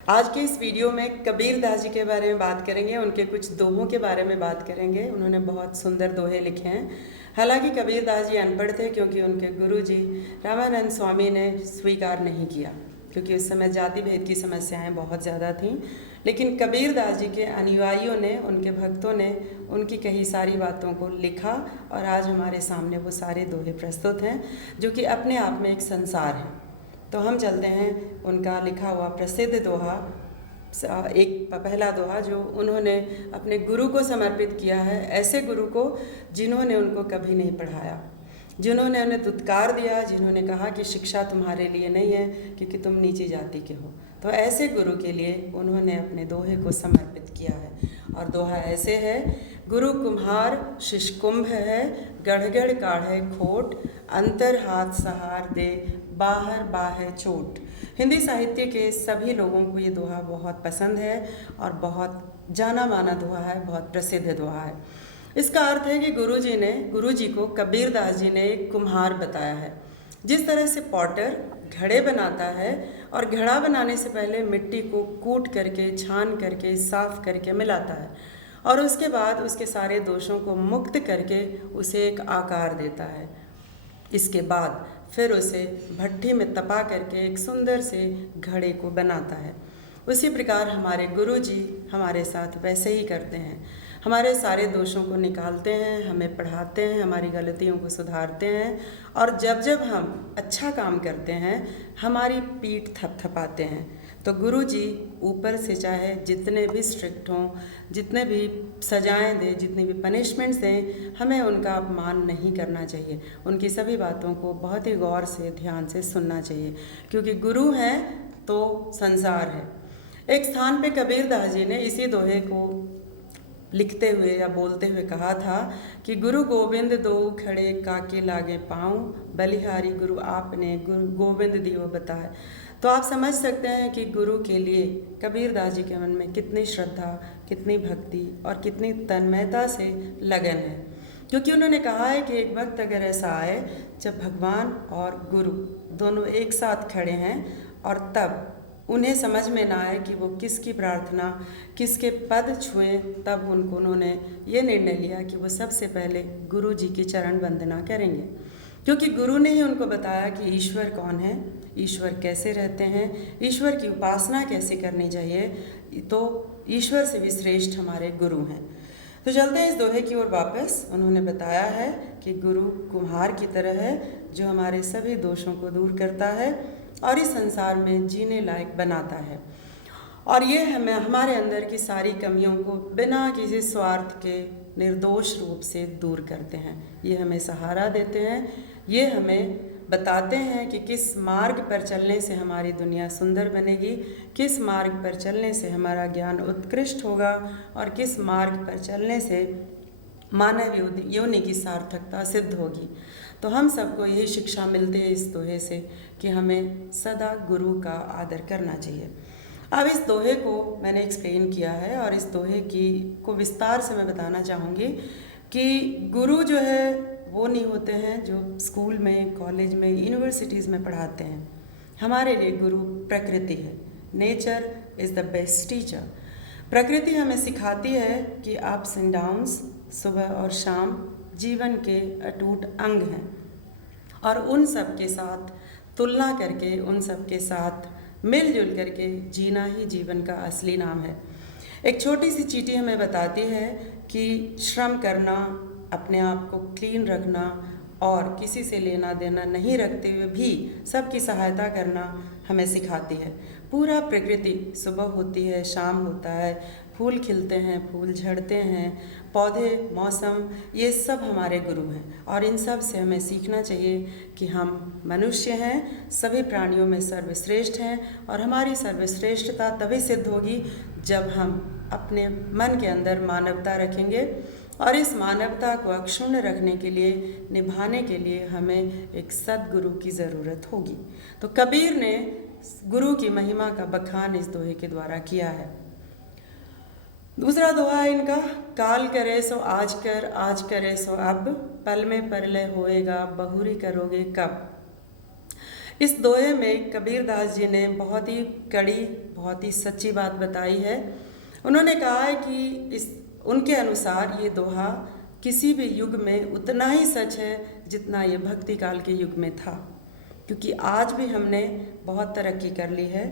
आज के इस वीडियो में कबीर दास जी के बारे में बात करेंगे, उनके कुछ दोहों के बारे में बात करेंगे। उन्होंने बहुत सुंदर दोहे लिखे हैं। हालांकि कबीर दास जी अनपढ़ थे, क्योंकि उनके गुरु जी रामानंद स्वामी ने स्वीकार नहीं किया, क्योंकि उस समय जाति भेद की समस्याएं बहुत ज़्यादा थीं। लेकिन कबीर दास जी के अनुयायियों ने, उनके भक्तों ने उनकी कई सारी बातों को लिखा और आज हमारे सामने वो सारे दोहे प्रस्तुत हैं, जो कि अपने आप में एक संसार है। तो हम चलते हैं उनका लिखा हुआ प्रसिद्ध दोहा, एक पहला दोहा जो उन्होंने अपने गुरु को समर्पित किया है, ऐसे गुरु को जिन्होंने उनको कभी नहीं पढ़ाया, जिन्होंने उन्हें दुत्कार दिया, जिन्होंने कहा कि शिक्षा तुम्हारे लिए नहीं है क्योंकि तुम नीची जाति के हो। तो ऐसे गुरु के लिए उन्होंने अपने दोहे को समर्पित किया है। और दोहा ऐसे है: गुरु कुम्हार शिशकुंभ है, गढ़गढ़ काढ़े खोट, अंतर हाथ सहार दे, बाहर बाहे चोट। हिंदी साहित्य के सभी लोगों को ये दोहा बहुत पसंद है और बहुत जाना माना दोहा है, बहुत प्रसिद्ध दोहा है। इसका अर्थ है कि गुरु जी को कबीर दास जी ने एक कुम्हार बताया है। जिस तरह से पॉटर घड़े बनाता है और घड़ा बनाने से पहले मिट्टी को कूट करके, छान करके, साफ करके मिलाता है और उसके बाद उसके सारे दोषों को मुक्त करके उसे एक आकार देता है। इसके बाद फिर उसे भट्ठी में तपा करके एक सुंदर से घड़े को बनाता है। उसी प्रकार हमारे गुरु जी हमारे साथ वैसे ही करते हैं, हमारे सारे दोषों को निकालते हैं, हमें पढ़ाते हैं, हमारी गलतियों को सुधारते हैं और जब जब हम अच्छा काम करते हैं हमारी पीठ थपथपाते हैं। तो गुरु जी ऊपर से चाहे जितने भी स्ट्रिक्ट हों, जितने भी सजाएं दें, जितनी भी पनिशमेंट्स दें, हमें उनका अपमान नहीं करना चाहिए। उनकी सभी बातों को बहुत ही गौर से, ध्यान से सुनना चाहिए, क्योंकि गुरु हैं तो संसार है। एक स्थान पे कबीर दास जी ने इसी दोहे को लिखते हुए या बोलते हुए कहा था कि गुरु गोविंद दो खड़े काके लागे पाऊँ, बलिहारी गुरु आपने गुरु गोविंद दियो बताए। तो आप समझ सकते हैं कि गुरु के लिए कबीर दास जी के मन में कितनी श्रद्धा, कितनी भक्ति और कितनी तन्मयता से लगन है, क्योंकि उन्होंने कहा है कि एक वक्त अगर ऐसा आए जब भगवान और गुरु दोनों एक साथ खड़े हैं और तब उन्हें समझ में ना आए कि वो किसकी प्रार्थना, किसके पद छुएं, तब उन्होंने ये निर्णय लिया कि वो सबसे पहले गुरु जी की चरण वंदना करेंगे, क्योंकि गुरु ने ही उनको बताया कि ईश्वर कौन है, ईश्वर कैसे रहते हैं, ईश्वर की उपासना कैसे करनी चाहिए। तो ईश्वर से भी श्रेष्ठ हमारे गुरु हैं। तो चलते हैं इस दोहे की ओर वापस। उन्होंने बताया है कि गुरु कुम्हार की तरह है, जो हमारे सभी दोषों को दूर करता है और इस संसार में जीने लायक बनाता है, और ये हमें हमारे अंदर की सारी कमियों को बिना किसी स्वार्थ के निर्दोष रूप से दूर करते हैं। ये हमें सहारा देते हैं, ये हमें बताते हैं कि किस मार्ग पर चलने से हमारी दुनिया सुंदर बनेगी, किस मार्ग पर चलने से हमारा ज्ञान उत्कृष्ट होगा और किस मार्ग पर चलने से मानव योनि की सार्थकता सिद्ध होगी। तो हम सबको यही शिक्षा मिलती है इस दोहे से कि हमें सदा गुरु का आदर करना चाहिए। अब इस दोहे को मैंने एक्सप्लेन किया है और इस दोहे को विस्तार से मैं बताना चाहूँगी कि गुरु जो है वो नहीं होते हैं जो स्कूल में, कॉलेज में, यूनिवर्सिटीज़ में पढ़ाते हैं। हमारे लिए गुरु प्रकृति है। Nature is the best teacher. प्रकृति हमें सिखाती है कि अप्स एंड डाउन्स, सुबह और शाम जीवन के अटूट अंग हैं, और उन सब के साथ तुलना करके, उन सब के साथ मिलजुल करके जीना ही जीवन का असली नाम है। एक छोटी सी चीटी हमें बताती है कि श्रम करना, अपने आप को क्लीन रखना और किसी से लेना देना नहीं रखते हुए भी सबकी सहायता करना हमें सिखाती है। पूरा प्रकृति, सुबह होती है, शाम होता है, फूल खिलते हैं, फूल झड़ते हैं, पौधे, मौसम, ये सब हमारे गुरु हैं और इन सब से हमें सीखना चाहिए कि हम मनुष्य हैं, सभी प्राणियों में सर्वश्रेष्ठ हैं और हमारी सर्वश्रेष्ठता तभी सिद्ध होगी जब हम अपने मन के अंदर मानवता रखेंगे, और इस मानवता को अक्षुण्ण रखने के लिए, निभाने के लिए हमें एक सद्गुरु की ज़रूरत होगी। तो कबीर ने गुरु की महिमा का बखान इस दोहे के द्वारा किया है। दूसरा दोहा है इनका: काल करे सो आज कर, आज करे सो अब, पल में परलय होएगा, बहुरी करोगे कब। इस दोहे में कबीर दास जी ने बहुत ही कड़ी, बहुत ही सच्ची बात बताई है। उन्होंने कहा है कि उनके अनुसार ये दोहा किसी भी युग में उतना ही सच है जितना ये भक्ति काल के युग में था, क्योंकि आज भी हमने बहुत तरक्की कर ली है।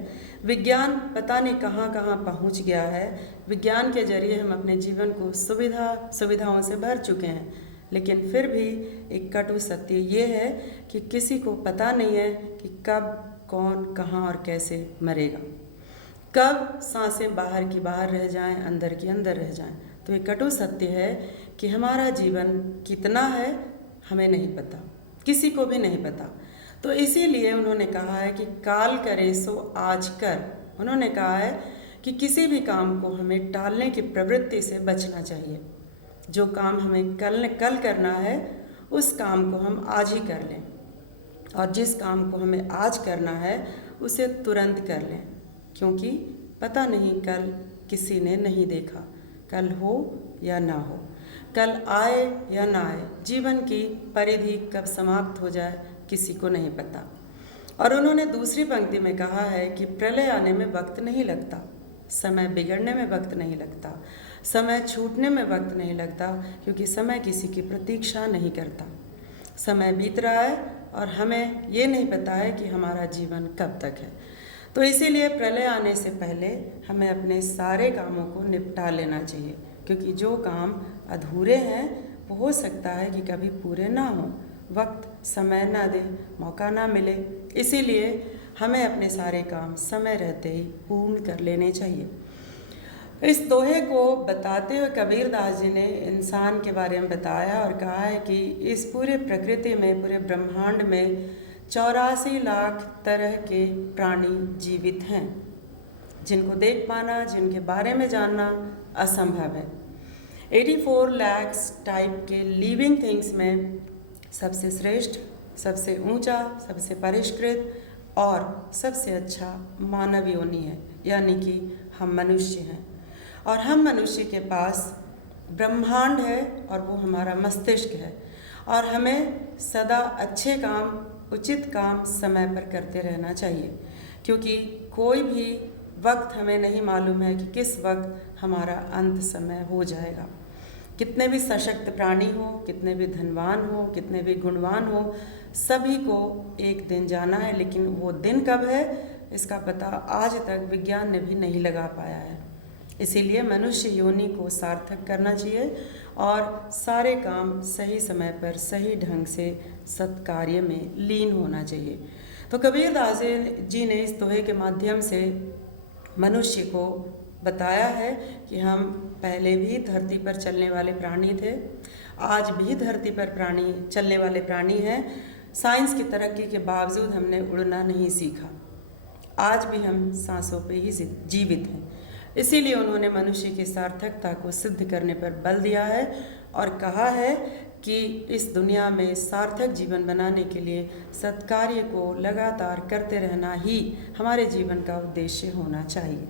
विज्ञान पता नहीं कहाँ कहाँ पहुँच गया है। विज्ञान के जरिए हम अपने जीवन को सुविधाओं से भर चुके हैं, लेकिन फिर भी एक कटु सत्य ये है कि किसी को पता नहीं है कि कब, कौन, कहाँ और कैसे मरेगा, कब सांसें बाहर की बाहर रह जाएं, अंदर की अंदर रह जाएं। तो ये कटु सत्य है कि हमारा जीवन कितना है हमें नहीं पता, किसी को भी नहीं पता। तो इसीलिए उन्होंने कहा है कि काल करे सो आज कर। उन्होंने कहा है कि किसी भी काम को हमें टालने की प्रवृत्ति से बचना चाहिए। जो काम हमें कल करना है उस काम को हम आज ही कर लें, और जिस काम को हमें आज करना है उसे तुरंत कर लें, क्योंकि पता नहीं कल किसी ने नहीं देखा, कल हो या ना हो, कल आए या ना आए, जीवन की परिधि कब समाप्त हो जाए किसी को नहीं पता। और उन्होंने दूसरी पंक्ति में कहा है कि प्रलय आने में वक्त नहीं लगता, समय बिगड़ने में वक्त नहीं लगता, समय छूटने में वक्त नहीं लगता, क्योंकि समय किसी की प्रतीक्षा नहीं करता। समय बीत रहा है और हमें ये नहीं पता है कि हमारा जीवन कब तक है। तो इसीलिए प्रलय आने से पहले हमें अपने सारे कामों को निपटा लेना चाहिए, क्योंकि जो काम अधूरे हैं वो हो सकता है कि कभी पूरे ना हो, वक्त समय ना दे, मौका ना मिले। इसीलिए हमें अपने सारे काम समय रहते ही पूर्ण कर लेने चाहिए। इस दोहे को बताते हुए कबीर दास जी ने इंसान के बारे में बताया और कहा है कि इस पूरे प्रकृति में, पूरे ब्रह्मांड में 84 लाख तरह के प्राणी जीवित हैं, जिनको देख पाना, जिनके बारे में जानना असंभव है। 84 लाख टाइप के लिविंग थिंग्स में सबसे श्रेष्ठ, सबसे ऊंचा, सबसे परिष्कृत और सबसे अच्छा मानव योनि है, यानी कि हम मनुष्य हैं। और हम मनुष्य के पास ब्रह्मांड है और वो हमारा मस्तिष्क है, और हमें सदा अच्छे काम, उचित काम समय पर करते रहना चाहिए, क्योंकि कोई भी वक्त हमें नहीं मालूम है कि किस वक्त हमारा अंत समय हो जाएगा। कितने भी सशक्त प्राणी हो, कितने भी धनवान हो, कितने भी गुणवान हो, सभी को एक दिन जाना है, लेकिन वो दिन कब है इसका पता आज तक विज्ञान ने भी नहीं लगा पाया है। इसीलिए मनुष्य योनि को सार्थक करना चाहिए और सारे काम सही समय पर सही ढंग से सत्कार्य में लीन होना चाहिए। तो कबीर दास जी ने इस दोहे के माध्यम से मनुष्य को बताया है कि हम पहले भी धरती पर चलने वाले प्राणी थे, आज भी धरती पर चलने वाले प्राणी हैं। साइंस की तरक्की के बावजूद हमने उड़ना नहीं सीखा, आज भी हम सांसों पे ही जीवित हैं। इसीलिए उन्होंने मनुष्य की सार्थकता को सिद्ध करने पर बल दिया है और कहा है कि इस दुनिया में सार्थक जीवन बनाने के लिए सत्कार्य को लगातार करते रहना ही हमारे जीवन का उद्देश्य होना चाहिए।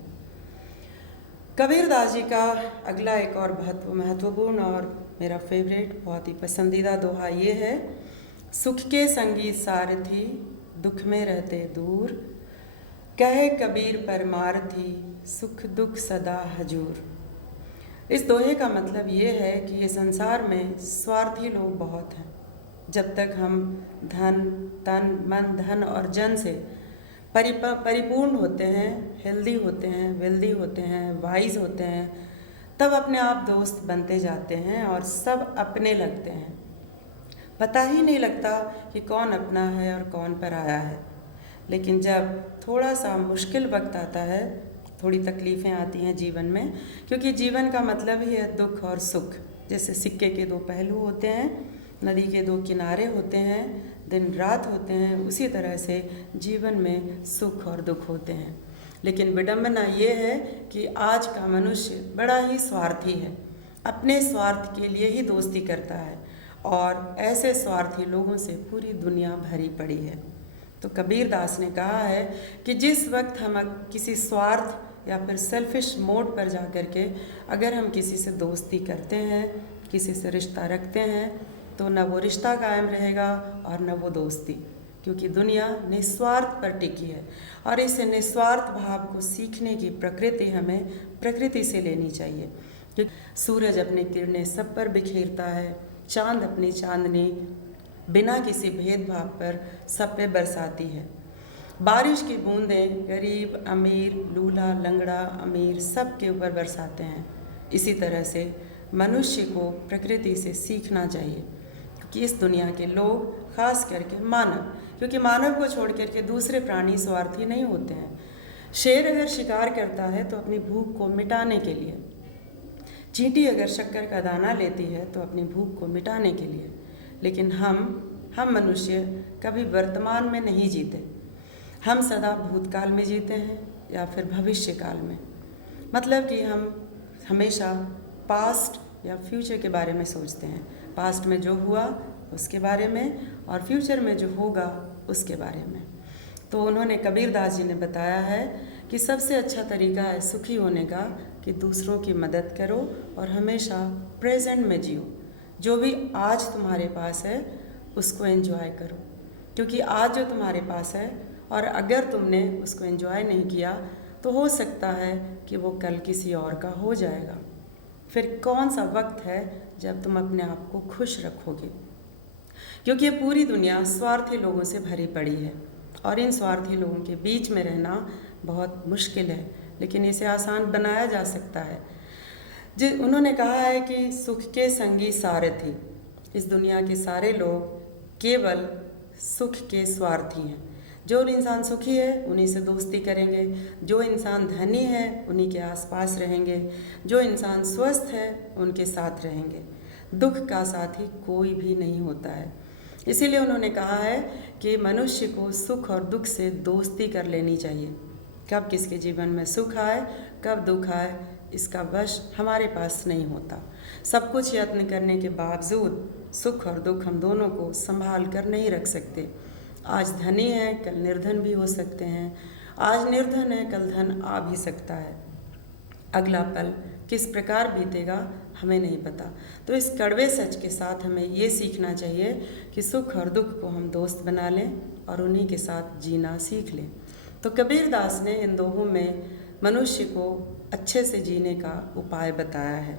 कबीर दास जी का अगला एक और महत्वपूर्ण और मेरा फेवरेट, बहुत ही पसंदीदा दोहा ये है, सुख के संगी सारथी दुख में रहते दूर, कहे कबीर परमार्थी सुख दुख सदा हजूर। इस दोहे का मतलब ये है कि ये संसार में स्वार्थी लोग बहुत हैं। जब तक हम धन, तन, मन, धन और जन से परिपूर्ण होते हैं, हेल्दी होते हैं, वेल्दी होते हैं, वाइज होते हैं, तब अपने आप दोस्त बनते जाते हैं और सब अपने लगते हैं। पता ही नहीं लगता कि कौन अपना है और कौन पराया है। लेकिन जब थोड़ा सा मुश्किल वक्त आता है, थोड़ी तकलीफ़ें आती हैं जीवन में, क्योंकि जीवन का मतलब ही है दुख और सुख। जैसे सिक्के के दो पहलू होते हैं, नदी के दो किनारे होते हैं, दिन रात होते हैं, उसी तरह से जीवन में सुख और दुख होते हैं। लेकिन विडंबना ये है कि आज का मनुष्य बड़ा ही स्वार्थी है, अपने स्वार्थ के लिए ही दोस्ती करता है, और ऐसे स्वार्थी लोगों से पूरी दुनिया भरी पड़ी है। तो कबीर दास ने कहा है कि जिस वक्त हम किसी स्वार्थ या फिर सेल्फिश मोड पर जा कर के अगर हम किसी से दोस्ती करते हैं, किसी से रिश्ता रखते हैं, तो न वो रिश्ता कायम रहेगा और न वो दोस्ती, क्योंकि दुनिया निस्वार्थ पर टिकी है और इस निस्वार्थ भाव को सीखने की प्रकृति हमें प्रकृति से लेनी चाहिए। क्योंकि सूरज अपनी किरणें सब पर बिखेरता है, चांद अपनी चांदनी बिना किसी भेदभाव पर सब पे बरसाती है, बारिश की बूंदें गरीब अमीर लूला लंगड़ा अमीर सब के ऊपर बरसाते हैं। इसी तरह से मनुष्य को प्रकृति से सीखना चाहिए, क्योंकि इस दुनिया के लोग, खास करके मानव, क्योंकि मानव को छोड़ करके दूसरे प्राणी स्वार्थी नहीं होते हैं। शेर अगर शिकार करता है तो अपनी भूख को मिटाने के लिए, चींटी अगर शक्कर का दाना लेती है तो अपनी भूख को मिटाने के लिए, लेकिन हम मनुष्य कभी वर्तमान में नहीं जीते, हम सदा भूतकाल में जीते हैं या फिर भविष्य काल में। मतलब कि हम हमेशा पास्ट या फ्यूचर के बारे में सोचते हैं, पास्ट में जो हुआ उसके बारे में और फ्यूचर में जो होगा उसके बारे में। तो उन्होंने कबीरदास जी ने बताया है कि सबसे अच्छा तरीका है सुखी होने का कि दूसरों की मदद करो और हमेशा प्रेजेंट में जियो। जो भी आज तुम्हारे पास है उसको एंजॉय करो, क्योंकि आज जो तुम्हारे पास है और अगर तुमने उसको एंजॉय नहीं किया तो हो सकता है कि वो कल किसी और का हो जाएगा। फिर कौन सा वक्त है जब तुम अपने आप को खुश रखोगे, क्योंकि ये पूरी दुनिया स्वार्थी लोगों से भरी पड़ी है और इन स्वार्थी लोगों के बीच में रहना बहुत मुश्किल है, लेकिन इसे आसान बनाया जा सकता है। उन्होंने कहा है कि सुख के संगी सारथी, इस दुनिया के सारे लोग केवल सुख के स्वार्थी हैं। जो इंसान सुखी है उन्हीं से दोस्ती करेंगे, जो इंसान धनी है उन्हीं के आसपास रहेंगे, जो इंसान स्वस्थ है उनके साथ रहेंगे। दुख का साथी कोई भी नहीं होता है। इसीलिए उन्होंने कहा है कि मनुष्य को सुख और दुख से दोस्ती कर लेनी चाहिए। कब किसके जीवन में सुख आए कब दुख आए इसका वश हमारे पास नहीं होता। सब कुछ यत्न करने के बावजूद सुख और दुख हम दोनों को संभाल कर नहीं रख सकते। आज धनी है कल निर्धन भी हो सकते हैं, आज निर्धन है कल धन आ भी सकता है। अगला पल किस प्रकार बीतेगा हमें नहीं पता। तो इस कड़वे सच के साथ हमें ये सीखना चाहिए कि सुख और दुख को हम दोस्त बना लें और उन्हीं के साथ जीना सीख लें। तो कबीरदास ने इन दोहों में मनुष्य को अच्छे से जीने का उपाय बताया है।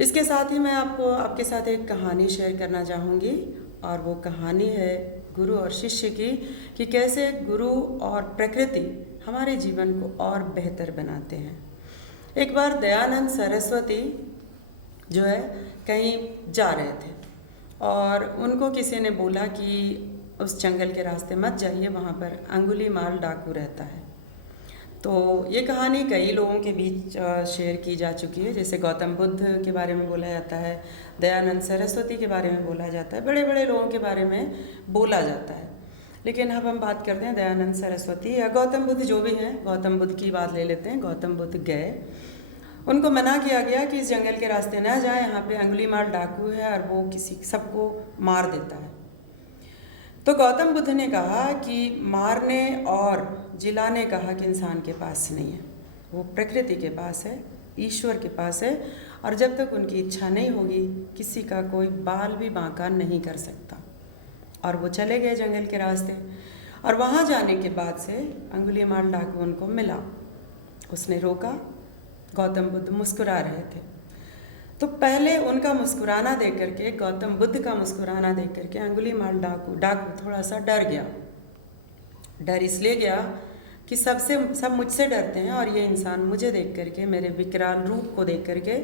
इसके साथ ही मैं आपके साथ एक कहानी शेयर करना चाहूँगी, और वो कहानी है गुरु और शिष्य की, कि कैसे गुरु और प्रकृति हमारे जीवन को और बेहतर बनाते हैं। एक बार दयानंद सरस्वती जो है कहीं जा रहे थे और उनको किसी ने बोला कि उस जंगल के रास्ते मत जाइए, वहाँ पर अंगुलीमाल डाकू रहता है। तो ये कहानी कई लोगों के बीच शेयर की जा चुकी है, जैसे गौतम बुद्ध के बारे में बोला जाता है, दयानंद सरस्वती के बारे में बोला जाता है, बड़े बड़े लोगों के बारे में बोला जाता है। लेकिन अब हम बात करते हैं दयानंद सरस्वती या गौतम बुद्ध, जो भी हैं, गौतम बुद्ध की बात ले लेते हैं। गौतम बुद्ध गए, उनको मना किया गया कि इस जंगल के रास्ते न जाए, यहाँ पे अंगुलीमाल डाकू है और वो किसी सबको मार देता है। तो गौतम बुद्ध ने कहा कि मारने और जिलाने का हक इंसान के पास नहीं है, वो प्रकृति के पास है, ईश्वर के पास है, और जब तक उनकी इच्छा नहीं होगी किसी का कोई बाल भी बांका नहीं कर सकता। और वो चले गए जंगल के रास्ते, और वहाँ जाने के बाद से अंगुलीमाल डाकू उनको मिला। उसने रोका, गौतम बुद्ध मुस्कुरा रहे थे। तो पहले उनका मुस्कुराना देख करके, गौतम बुद्ध का मुस्कुराना देख करके अंगुलीमाल डाकू थोड़ा सा डर गया। डर इसलिए गया कि सब मुझसे डरते हैं और ये इंसान मुझे देख करके, मेरे विकराल रूप को देख करके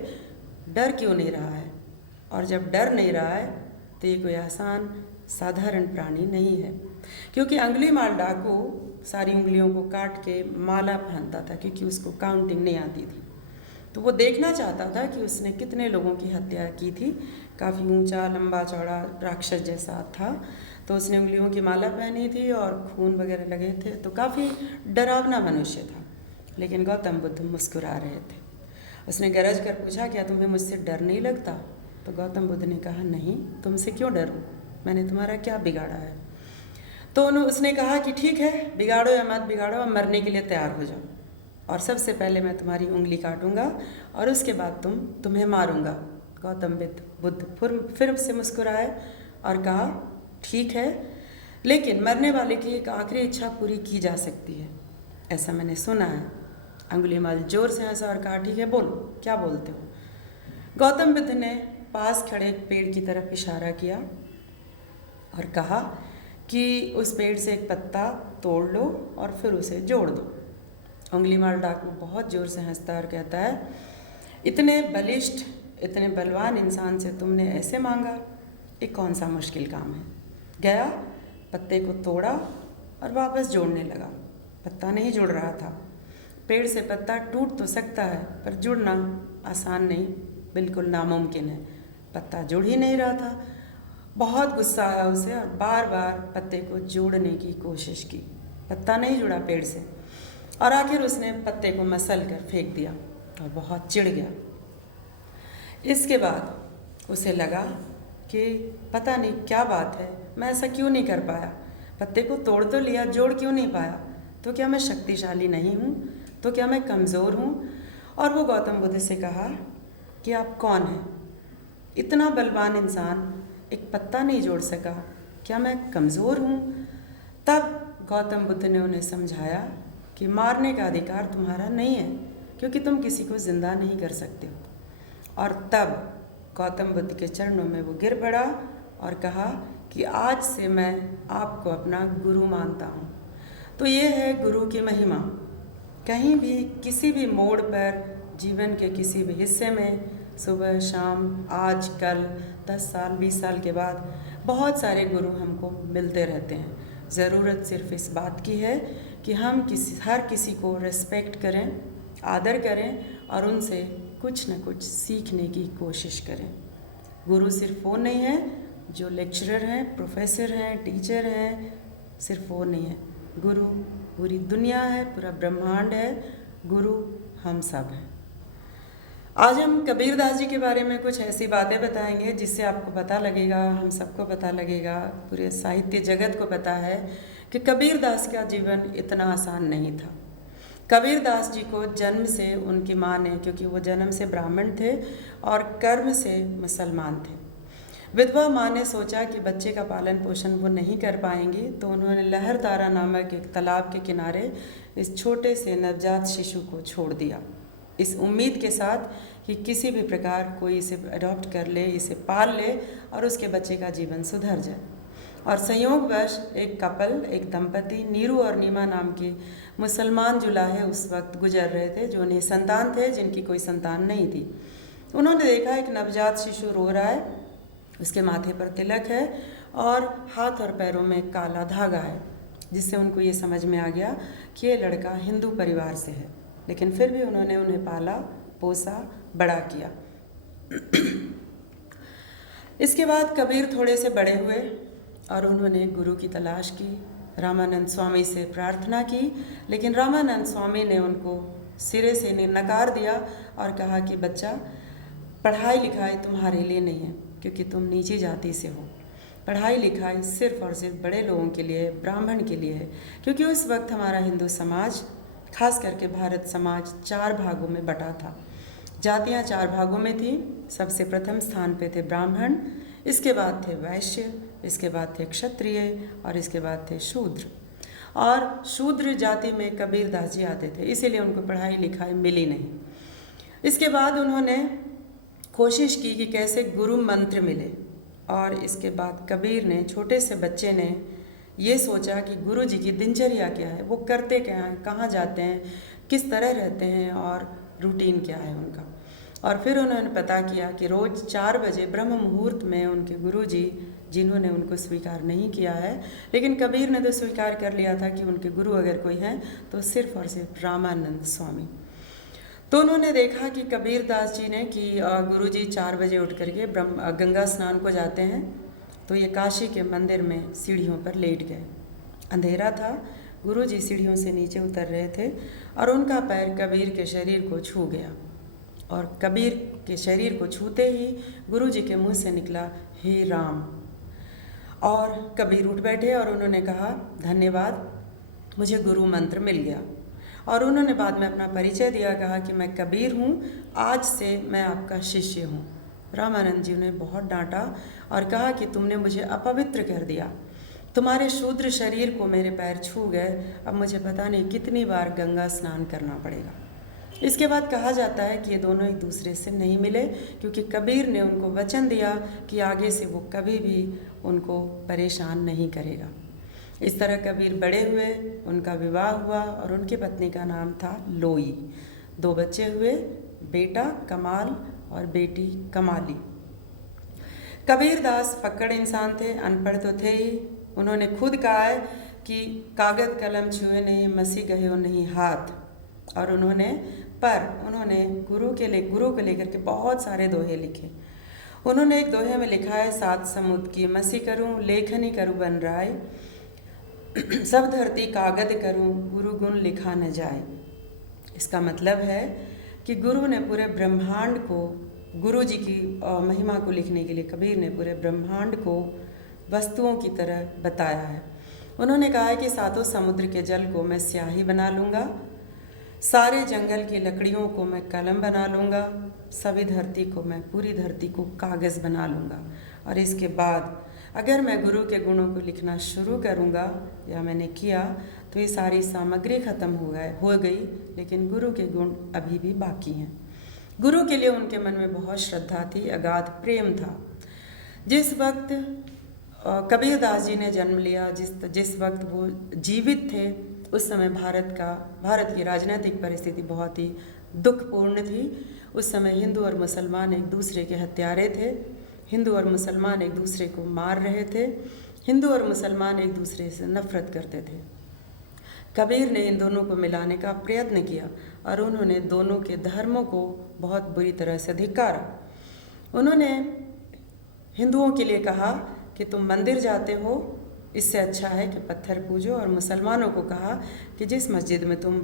डर क्यों नहीं रहा है। और जब डर नहीं रहा है तो ये कोई आसान साधारण प्राणी नहीं है, क्योंकि अंगुलीमाल डाकू सारी उंगलियों को काट के माला पहनता था, क्योंकि उसको काउंटिंग नहीं आती थी। तो वो देखना चाहता था कि उसने कितने लोगों की हत्या की थी। काफ़ी ऊंचा लंबा चौड़ा राक्षस जैसा था, तो उसने उंगलियों की माला पहनी थी और खून वगैरह लगे थे, तो काफ़ी डरावना मनुष्य था। लेकिन गौतम बुद्ध मुस्कुरा रहे थे। उसने गरज कर पूछा, क्या तुम्हें मुझसे डर नहीं लगता? तो गौतम बुद्ध ने कहा, नहीं, तुमसे क्यों डरूं, मैंने तुम्हारा क्या बिगाड़ा है। तो उसने कहा कि ठीक है, बिगाड़ो या मत बिगाड़ो, मरने के लिए तैयार हो जाओ, और सबसे पहले मैं तुम्हारी उंगली काटूंगा और उसके बाद तुम्हें मारूंगा। गौतम बुद्ध फिर से मुस्कुराए और कहा, ठीक है, लेकिन मरने वाले की एक आखिरी इच्छा पूरी की जा सकती है, ऐसा मैंने सुना है। अंगुलीमाल जोर से हंसा और कहा, ठीक है, बोलो, क्या बोलते हो? गौतम बुद्ध ने पास खड़े एक पेड़ की तरफ इशारा किया और कहा कि उस पेड़ से एक पत्ता तोड़ लो और फिर उसे जोड़ दो। अंगुलीमाल डाकू बहुत जोर से हंसता और कहता है, इतने बलिष्ठ, इतने बलवान इंसान से तुमने ऐसे मांगा? ये कौन सा मुश्किल काम है? गया, पत्ते को तोड़ा और वापस जोड़ने लगा। पत्ता नहीं जुड़ रहा था। पेड़ से पत्ता टूट तो सकता है, पर जुड़ना आसान नहीं, बिल्कुल नामुमकिन है। पत्ता जुड़ ही नहीं रहा था। बहुत गुस्सा आया उसे और बार बार पत्ते को जोड़ने की कोशिश की। पत्ता नहीं जुड़ा पेड़ से और आखिर उसने पत्ते को मसल कर फेंक दिया और बहुत चिढ़ गया। इसके बाद उसे लगा कि पता नहीं क्या बात है, मैं ऐसा क्यों नहीं कर पाया? पत्ते को तोड़ तो लिया, जोड़ क्यों नहीं पाया? तो क्या मैं शक्तिशाली नहीं हूँ? तो क्या मैं कमज़ोर हूँ? और वो गौतम बुद्ध से कहा कि आप कौन हैं? इतना बलवान इंसान एक पत्ता नहीं जोड़ सका, क्या मैं कमज़ोर हूँ? तब गौतम बुद्ध ने उन्हें समझाया कि मारने का अधिकार तुम्हारा नहीं है, क्योंकि तुम किसी को ज़िंदा नहीं कर सकते हो। और तब गौतम बुद्ध के चरणों में वो गिर पड़ा और कहा कि आज से मैं आपको अपना गुरु मानता हूँ। तो ये है गुरु की महिमा। कहीं भी, किसी भी मोड़ पर, जीवन के किसी भी हिस्से में, सुबह शाम, आज कल, 10 साल 20 साल के बाद बहुत सारे गुरु हमको मिलते रहते हैं। ज़रूरत सिर्फ इस बात की है कि हम हर किसी को रिस्पेक्ट करें, आदर करें और उनसे कुछ न कुछ सीखने की कोशिश करें। गुरु सिर्फ वो नहीं है जो लेक्चरर हैं, प्रोफेसर हैं, टीचर हैं, सिर्फ वो नहीं है। गुरु पूरी दुनिया है, पूरा ब्रह्मांड है। गुरु हम सब हैं। आज हम कबीरदास जी के बारे में कुछ ऐसी बातें बताएंगे जिससे आपको पता लगेगा, हम सबको पता लगेगा, पूरे साहित्य जगत को पता है कि कबीरदास का जीवन इतना आसान नहीं था। कबीरदास जी को जन्म से उनकी माँ ने, क्योंकि वो जन्म से ब्राह्मण थे और कर्म से मुसलमान थे, विधवा माँ ने सोचा कि बच्चे का पालन पोषण वो नहीं कर पाएंगी, तो उन्होंने लहरदारा नामक एक तालाब के किनारे इस छोटे से नवजात शिशु को छोड़ दिया, इस उम्मीद के साथ कि किसी भी प्रकार कोई इसे अडॉप्ट कर ले, इसे पाल ले और उसके बच्चे का जीवन सुधर जाए। और संयोगवश एक कपल, एक दंपति, नीरू और नीमा नाम के मुसलमान जुलाहे उस वक्त गुजर रहे थे, जो उन्हें संतान थे, जिनकी कोई संतान नहीं थी। उन्होंने देखा एक नवजात शिशु रो रहा है, उसके माथे पर तिलक है और हाथ और पैरों में काला धागा है, जिससे उनको ये समझ में आ गया कि ये लड़का हिंदू परिवार से है। लेकिन फिर भी उन्होंने उन्हें पाला, पोसा, बड़ा किया। इसके बाद कबीर थोड़े से बड़े हुए और उन्होंने गुरु की तलाश की, रामानंद स्वामी से प्रार्थना की, लेकिन रामानंद स्वामी ने उनको सिरे से नकार दिया और कहा कि बच्चा, पढ़ाई लिखाई तुम्हारे लिए नहीं है, क्योंकि तुम नीची जाति से हो। पढ़ाई लिखाई सिर्फ और सिर्फ बड़े लोगों के लिए, ब्राह्मण के लिए है, क्योंकि उस वक्त हमारा हिंदू समाज, खास करके भारत समाज, 4 भागों में बटा था। जातियाँ 4 भागों में थी। सबसे प्रथम स्थान पे थे ब्राह्मण, इसके बाद थे वैश्य, इसके बाद थे क्षत्रिय और इसके बाद थे शूद्र। और शूद्र जाति में कबीरदास जी आते थे, इसीलिए उनको पढ़ाई लिखाई मिली नहीं। इसके बाद उन्होंने कोशिश की कि कैसे गुरु मंत्र मिले, और इसके बाद कबीर ने, छोटे से बच्चे ने, ये सोचा कि गुरु जी की दिनचर्या क्या है, वो करते क्या हैं, कहाँ जाते हैं, किस तरह रहते हैं और रूटीन क्या है उनका। और फिर उन्होंने पता किया कि रोज़ 4 बजे ब्रह्म मुहूर्त में उनके गुरु जी, जिन्होंने उनको स्वीकार नहीं किया है, लेकिन कबीर ने तो स्वीकार कर लिया था कि उनके गुरु अगर कोई हैं तो सिर्फ और सिर्फ रामानंद स्वामी। तो उन्होंने देखा कि कबीरदास जी ने कि गुरु जी 4 बजे उठ करके गंगा स्नान को जाते हैं, तो ये काशी के मंदिर में सीढ़ियों पर लेट गए। अंधेरा था, गुरु जी सीढ़ियों से नीचे उतर रहे थे और उनका पैर कबीर के शरीर को छू गया, और कबीर के शरीर को छूते ही गुरु जी के मुँह से निकला, हे राम। और कबीर उठ बैठे और उन्होंने कहा, धन्यवाद, मुझे गुरु मंत्र मिल गया। और उन्होंने बाद में अपना परिचय दिया, कहा कि मैं कबीर हूँ, आज से मैं आपका शिष्य हूँ। रामानंद जी ने बहुत डांटा और कहा कि तुमने मुझे अपवित्र कर दिया, तुम्हारे शूद्र शरीर को मेरे पैर छू गए, अब मुझे पता नहीं कितनी बार गंगा स्नान करना पड़ेगा। इसके बाद कहा जाता है कि ये दोनों एक दूसरे से नहीं मिले, क्योंकि कबीर ने उनको वचन दिया कि आगे से वो कभी भी उनको परेशान नहीं करेगा। इस तरह कबीर बड़े हुए, उनका विवाह हुआ और उनकी पत्नी का नाम था लोई। 2 बच्चे हुए, बेटा कमाल और बेटी कमाली। कबीर दास फक्कड़ इंसान थे, अनपढ़ तो थे ही। उन्होंने खुद कहा है कि कागज कलम छुए नहीं, मसी गए हो नहीं हाथ। और उन्होंने गुरु को लेकर के बहुत सारे दोहे लिखे। उन्होंने एक दोहे में लिखा है, 7 समुद्र की मसी करूं, लेखनी करूं बन राय, सब धरती कागज करूं, गुरु गुण लिखा न जाए। इसका मतलब है कि गुरु ने पूरे ब्रह्मांड को, गुरु जी की महिमा को लिखने के लिए कबीर ने पूरे ब्रह्मांड को वस्तुओं की तरह बताया है। उन्होंने कहा है कि 7 समुद्र के जल को मैं स्याही बना लूँगा, सारे जंगल की लकड़ियों को मैं कलम बना लूँगा, सभी धरती को मैं, पूरी धरती को कागज़ बना लूँगा। और इसके बाद अगर मैं गुरु के गुणों को लिखना शुरू करूँगा, या मैंने किया, तो ये सारी सामग्री ख़त्म हो गई, लेकिन गुरु के गुण अभी भी बाकी हैं। गुरु के लिए उनके मन में बहुत श्रद्धा थी, अगाध प्रेम था। जिस वक्त कबीर दास जी ने जन्म लिया, जिस वक्त वो जीवित थे, उस समय भारत की राजनीतिक परिस्थिति बहुत ही दुखपूर्ण थी। उस समय हिंदू और मुसलमान एक दूसरे के हत्यारे थे। हिंदू और मुसलमान एक दूसरे को मार रहे थे। हिंदू और मुसलमान एक दूसरे से नफरत करते थे। कबीर ने इन दोनों को मिलाने का प्रयत्न किया और उन्होंने दोनों के धर्मों को बहुत बुरी तरह से धिक्कारा। उन्होंने हिंदुओं के लिए कहा कि तुम मंदिर जाते हो, इससे अच्छा है कि पत्थर पूजो, और मुसलमानों को कहा कि जिस मस्जिद में तुम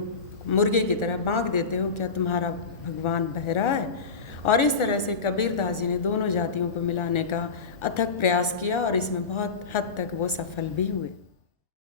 मुर्गे की तरह बांक देते हो, क्या तुम्हारा भगवान बहरा है? और इस तरह से कबीर दास जी ने दोनों जातियों को मिलाने का अथक प्रयास किया और इसमें बहुत हद तक वो सफल भी हुए।